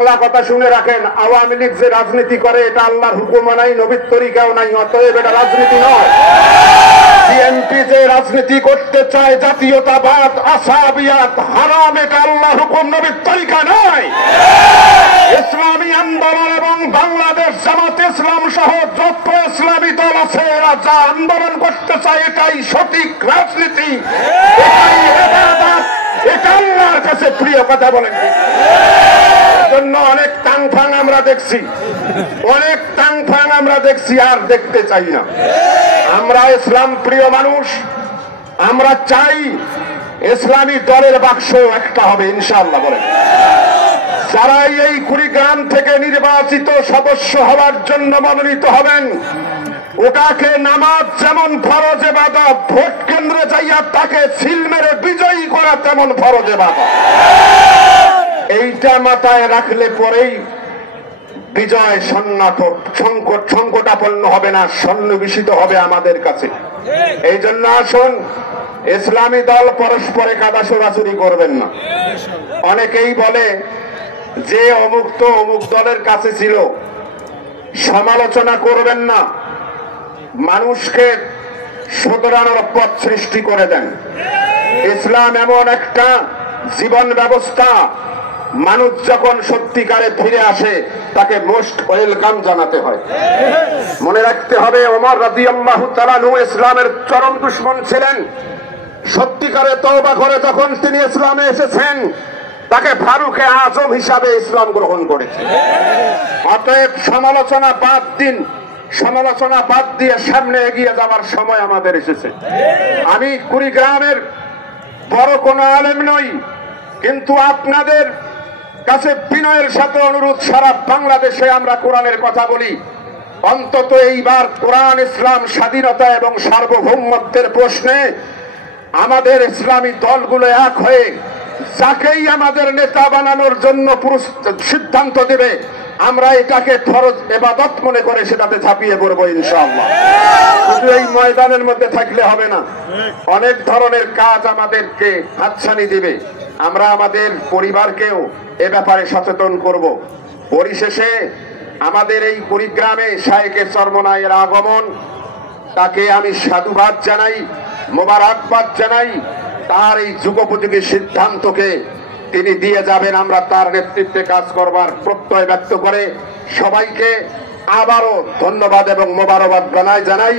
বাংলা কথা শুনে রাখেন, আওয়ামী লীগ যে রাজনীতি করে এটা আল্লাহর হুকুমও নাই, নবীর তরিকাও নাই, অতএব এটা রাজনীতি নয়। বিএনপি যে রাজনীতি করতে চায়, জাতীয়তাবাদ, আসাবিয়াত, হারাম, এটা আল্লাহর হুকুম, নবীর তরিকা নয়। ইসলামী আন্দোলন এবং বাংলাদেশ জামাত ইসলাম সহ যত ইসলামী দল আছে এরা যা আন্দোলন করতে চায় এটাই সঠিক রাজনীতি, এটাই ইবাদত, এটা আল্লাহর কাছে প্রিয়। কথা বলেন। জন্য অনেক টাংফাং আমরা দেখছি, অনেক টাংফাং আমরা দেখছি, আর দেখতে চাই না। আমরা ইসলাম প্রিয় মানুষ, আমরা চাই ইসলামী দলের বাক্স একটা হবে ইনশাআল্লাহ। বলেন, যারা এই কুড়িগ্রাম থেকে নির্বাচিত সদস্য হওয়ার জন্য মনোনীত হবেন, ওটাকে নামাজ যেমন ফরজ ইবাদত, ভোট কেন্দ্রে যাইয়া তাকে সিল মেরে বিজয়ী করা তেমন ফরজ ইবাদত। এইটা মাথায় রাখলে পরেই বিজয় সংকটাপন্ন হবে না, সন্নিবেশিত হবে আমাদের কাছে। এই জন্য আসুন, ইসলামী দল পরস্পরে কাদা ছোড়াছুরি করবেন না। অনেকেই বলে যে অমুক তো অমুক দলের কাছে ছিল, সমালোচনা করবেন না, মানুষকে শুধরানোর পথ সৃষ্টি করে দেন। ইসলাম এমন একটা জীবন ব্যবস্থা, মানুষ যখন সত্যিকারে ফিরে আসে তাকে মোস্ট ওয়েলকাম জানাতে হয়। মনে রাখতে হবে, ওমর রাদিয়াল্লাহু তাআলা আনহু ইসলামের চরম দুশমন ছিলেন। সত্যিকারে তওবা করে যখন তিনি ইসলামে এসেছেন, তাকে ফারুকে আজম হিসাবে ইসলাম গ্রহণ করেছে। অতএব সমালোচনা বাদ দিন, সমালোচনা বাদ দিয়ে সামনে এগিয়ে যাওয়ার সময় আমাদের এসেছে। আমি কুড়িগ্রামের বড় কোনো আলেম নই, কিন্তু আপনাদের কাছে বিনয়ের সাথে অনুরোধ, সারা বাংলাদেশে আমরা কোরআনের কথা বলি, অন্তত এইবার কোরআন, ইসলাম, স্বাধীনতা এবং সার্বভৌমত্বের প্রশ্নে আমাদের ইসলামী দলগুলো এক হয়ে যাকেই আমাদের নেতা বানানোর জন্য সিদ্ধান্ত দেবে, আমরা এটাকে ফরজ ইবাদত মনে করে সেটাতে ঝাঁপিয়ে পড়বো ইনশাআল্লাহ। শুধু এই ময়দানের মধ্যে থাকলে হবে না, অনেক ধরনের কাজ আমাদেরকে হাতছানি দিবে। আমরা আমাদের পরিবারকেও এ ব্যাপারে সচেতন করব। পরিশেষে আমাদের এই কুড়িগ্রামে শায়েখে চরমনাইয়ের আগমন, তাকে আমি সাধুবাদ জানাই, মোবারকবাদ জানাই। তার এই যুগোপযোগী সিদ্ধান্তকে তিনি দিয়ে যাবেন, আমরা তার নেতৃত্বে কাজ করবার প্রত্যয় ব্যক্ত করে সবাইকে আবারও ধন্যবাদ এবং মোবারকবাদ জানাই।